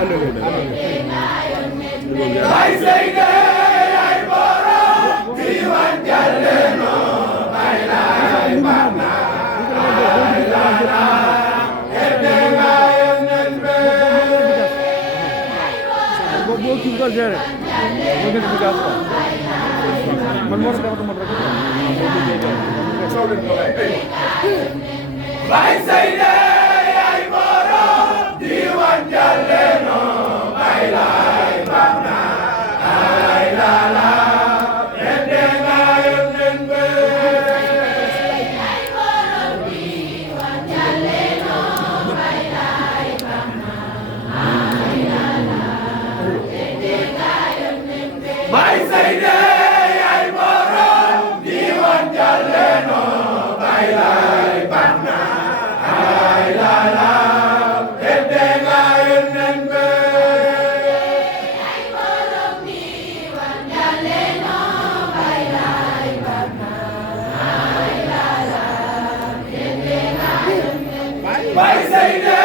Baye Seydé ay borom diwan dialenoo Baay Laay bakhna ay la teddenga yonen be boo kii ko géré mo ngi ci gaaf man mo tax dama rek Baye Seydé ay borom diwan dialenoo Baay Laay bakhna ay la teddenga yonen be Baye Seydé ay borom diwan dialenoo Baay Laay bakhna ay la teddenga yonen be Baye Seydé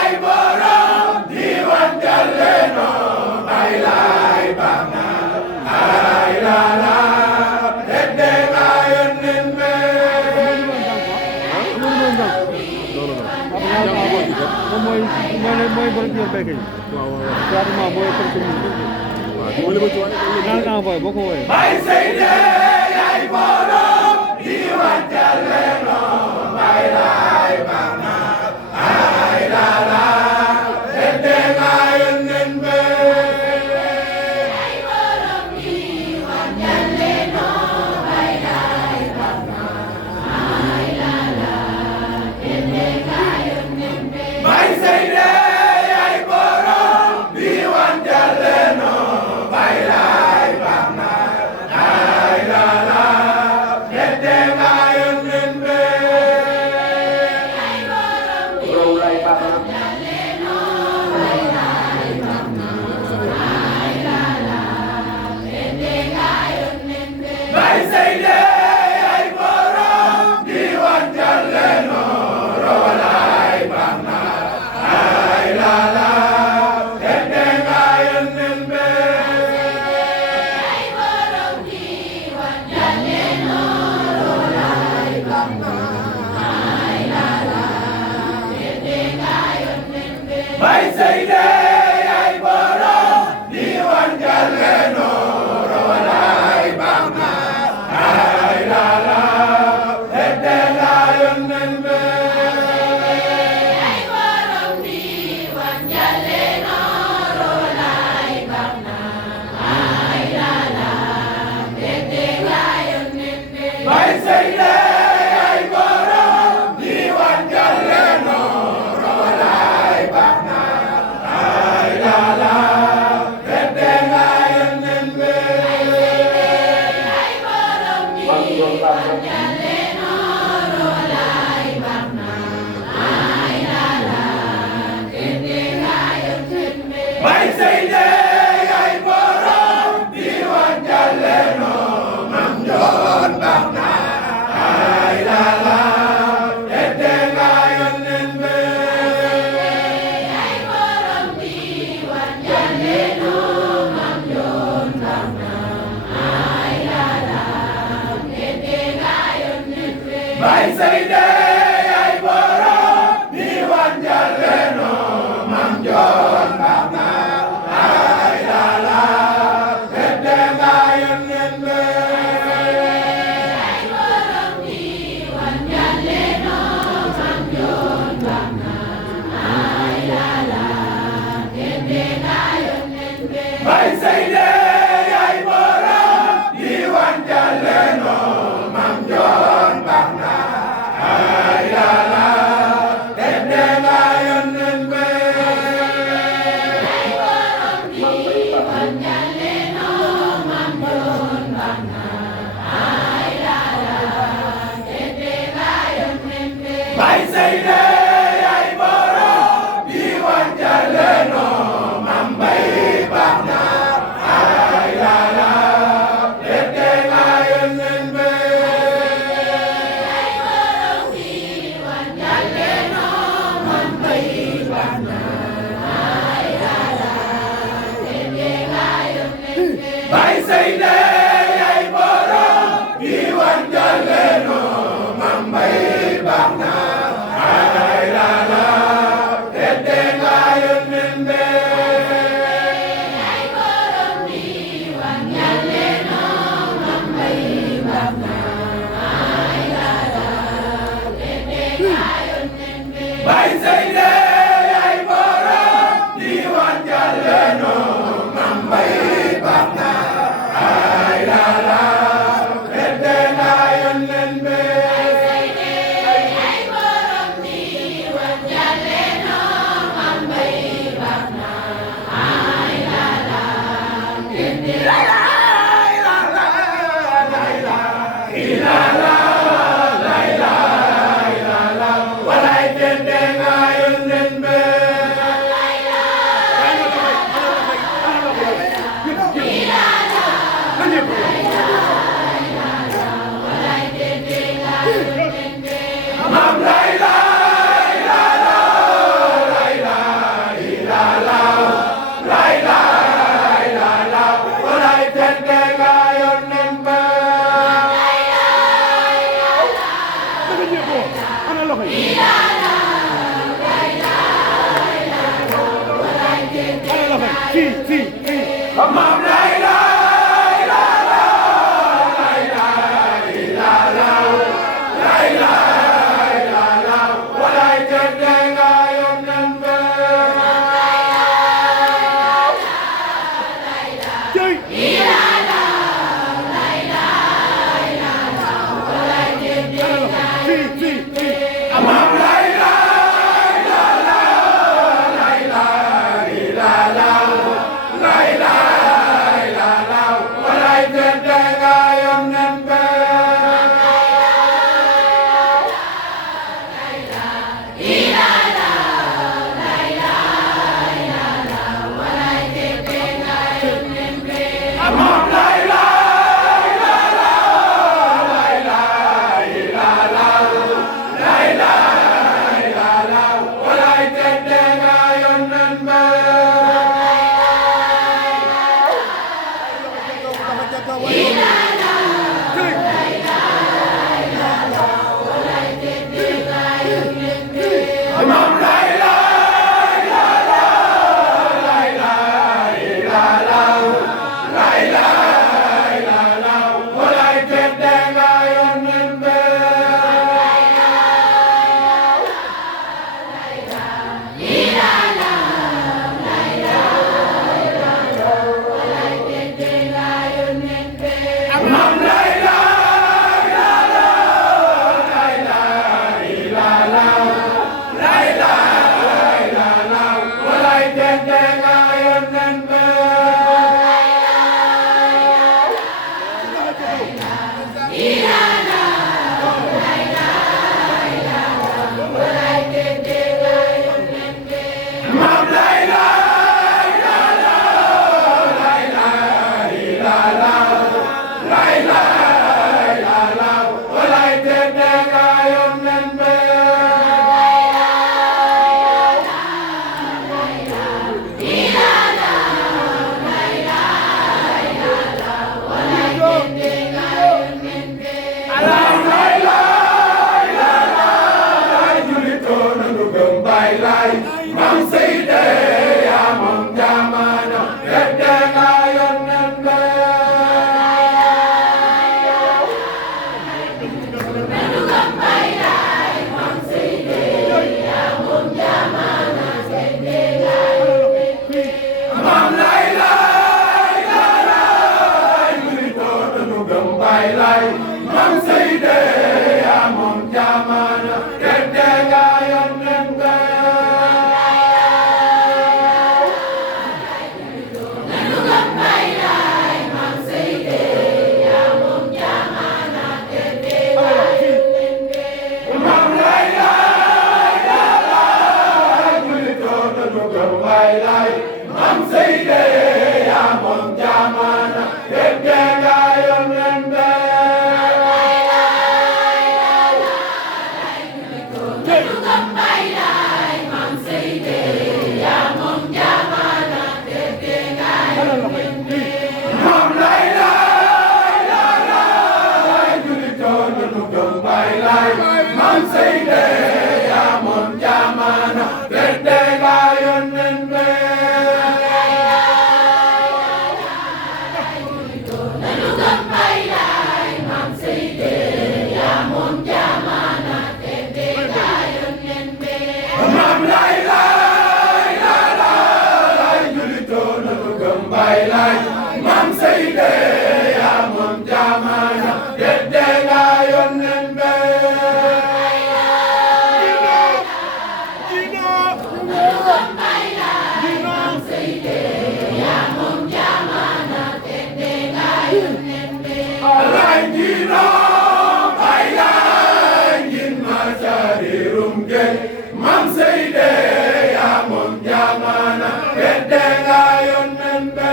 ay borom diwan dialenoo Baay Laay bakhna ay la teddenga yonen be mooy borom yor béykat yi waaw pratiquement mooy waaw boo ko wooyee Baye Seydé ay borom diwan dialenoo Baay Laay bakhna ay la teddenga yonen be Baye Seydé ay borom diwan dialenoo Baay Laay bakhna ay la teddenga yonen be Baye Seydé ay borom diwan dialenoo Baay bakhna ay la teddenga yonen be Baye Seydé ay borom diwan dialenoo Baay bakhna ay la teddenga yonen be Baye Seydé ay borom diwan dialenoo Baay bakhna ay la teddenga yonen be Baye Seydé ay borom diwan dialenoo bakhna ay la teddenga yonen be Baye Seydé ay borom diwan dialenoo bakhna ay la teddenga yonen be Baye Seydé ay borom diwan dialenoo bakhna ay la teddenga yonen be Baye Seydé ay borom diwan dialenoo bakhna Maam Laay Laay Laay Laay Laay walaay teddenga yonen be Maam Laay Laay Laay walaay teddenga yonen be Maam Laay Laay walaay teddenga yonen be Maam Laay walaay teddenga yonen be Maam Laay walaay teddenga yonen be Maam Laay walaay teddenga yonen be Baay Laay Maam Seydéé yaa moom diamana teddenga yonen be Maam Laay Baay Laay Maam Seydéé yaa moom diamana teddenga yonen be Maam Laay Baay Laay Maam Seydéé yaa moom diamana teddenga yonen be Maam Laay Baay Laay Maam Seydéé yaa moom diamana teddenga yonen be Maam Laay Baay Laay Maam Seydéé yaa moom diamana teddenga yonen be Laay Ndjinno Baay Laay Ndjinn ma ca riiroum Maam Seydéé yaa moom diamana teddenga yonen be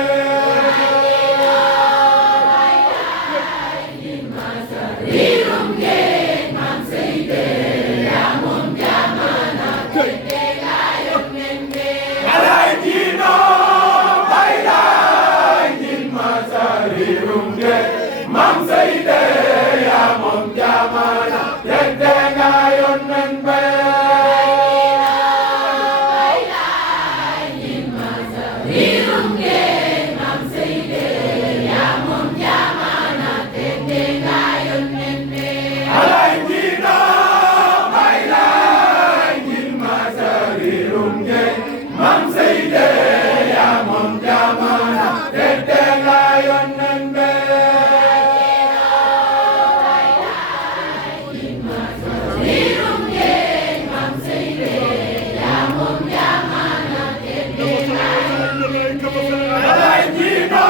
Laay Ndjinno Baay Laay Ndjinn ma ca riiroum Maam Seydéé yaa moom diamana teddenga yonen be Riiroum Laay Ndjinno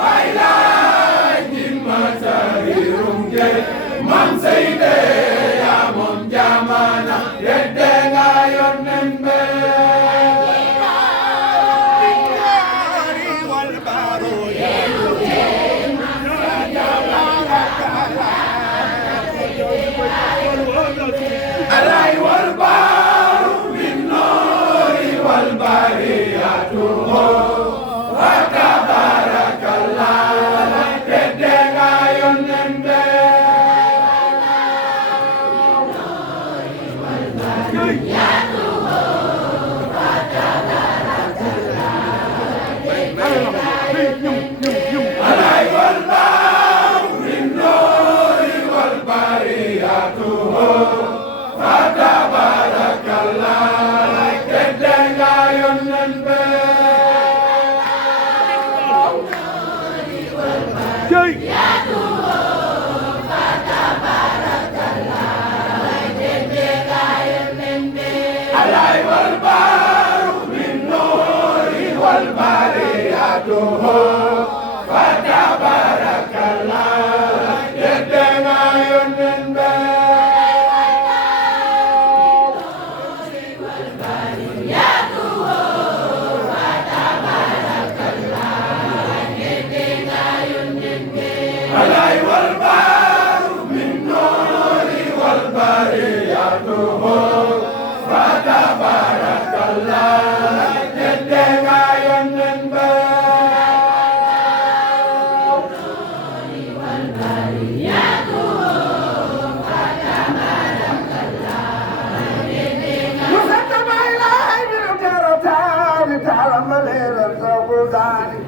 Baay Laay Ndjinn ma ca riiroum géej Maam Seydéé yaa moom diamana teddenga yonen alay wal baaru min noori wal bariyatuhu wa tabarakallah teddenga yonen alay wal baaru min noori wal bariyatuhu wa tabarakallah teddenga yonen alay wal baaru min noori wal bariyatuhu wa tabarakallah teddenga yonen alay wal baaru min noori wal bariyatuhu wa tabarakallah teddenga yonen Ndjinno Baay Laay Ndjinn terotani talambalere sogudani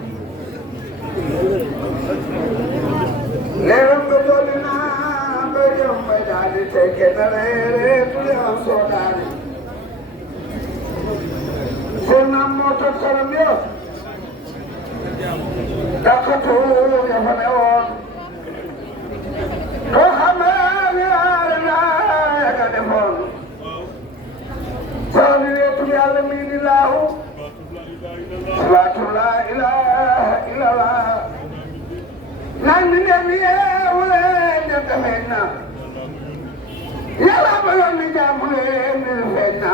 leeram ga dolina ba jom ba daali teke na leere tule on sodani sonnam moto saram yo dakatu ya fane on ko xamani ala ya ga defon soni wetu yàlla mi ni laahu salaatu la ilaha illallah nan ni ngeen yeewu leen dem feeñ na yàlla ba yoon ni jaamu leen ni feeñ na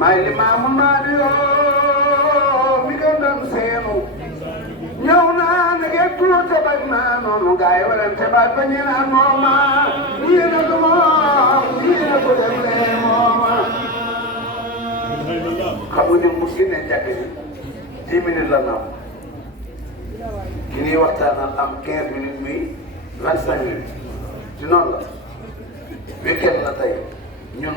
may limaamu maadi yoo mi gën doon seenu ñëw naa ne ngeen tuute bañ naa noonu gaay walante baat ba ñu naan mooma yéen a ko moom yéen a ko dem lee mooma xam nga ni mu génne jàkk ji 10 minutes la naam ki ñuy waxtaanal am 15 minutes muy 25 minutes ci noonu la weekend la tey ñun